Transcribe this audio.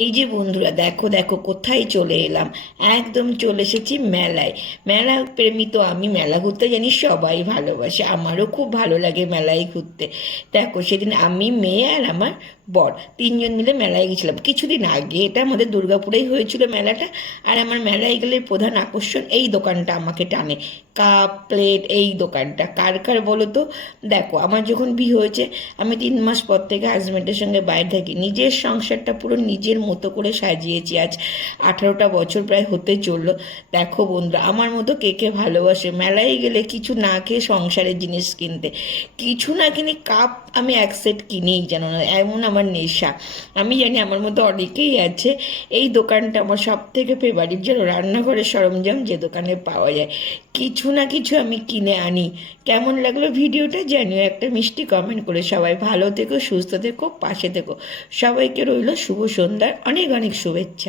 এই যে বন্ধুরা, দেখো দেখো কোথায় চলে এলাম। একদম চলে এসেছি মেলায়। মেলা প্রেমী তো আমি, মেলা ঘুরতে জানি সবাই ভালোবাসে, আমারও খুব ভালো লাগে মেলায় ঘুরতে। দেখো সেদিন আমি, মেয়ে আর আমার বর তিনজন মিলে মেলায় গেছিলাম কিছুদিন আগে। এটা আমাদের দুর্গাপুরেই হয়েছিল মেলাটা। আর আমার মেলায় গেলে প্রধান আকর্ষণ এই দোকানটা আমাকে টানে, কাপ প্লেট। এই দোকানটা কার কার বলো তো। দেখো আমার যখন বিয়ে হয়েছে, আমি 3 মাস পর থেকে হাজব্যান্ডের সঙ্গে বাইরে থাকি, নিজের সংসারটা পুরো নিজের মতো করে সাজিয়েছি। আজ 18টা বছর প্রায় হতে চললো। দেখো বন্ধুরা, আমার মতো কে কে ভালোবাসে মেলায় গেলে কিছু না খেয়ে সংসারের জিনিস কিনতে। কিছু না কিনে কাপ আমি এক সেট কিনেই, জানো না, এমন আমার নেশা। আমি জানি আমার মতো অনেকেই আছে। এই দোকানটা আমার সব থেকে ফেভারিট, যেন রান্নাঘরের সরঞ্জাম যে দোকানে পাওয়া যায়, কিছু না কিছু আমি কিনে আনি। কেমন লাগলো ভিডিওটা জানিও, একটা মিষ্টি কমেন্ট করে। সবাই ভালো থেকো, সুস্থ থেকো, পাশে থেকো। সবাইকে রইল শুভ সন্ধ্যার অনেক অনেক শুভেচ্ছা।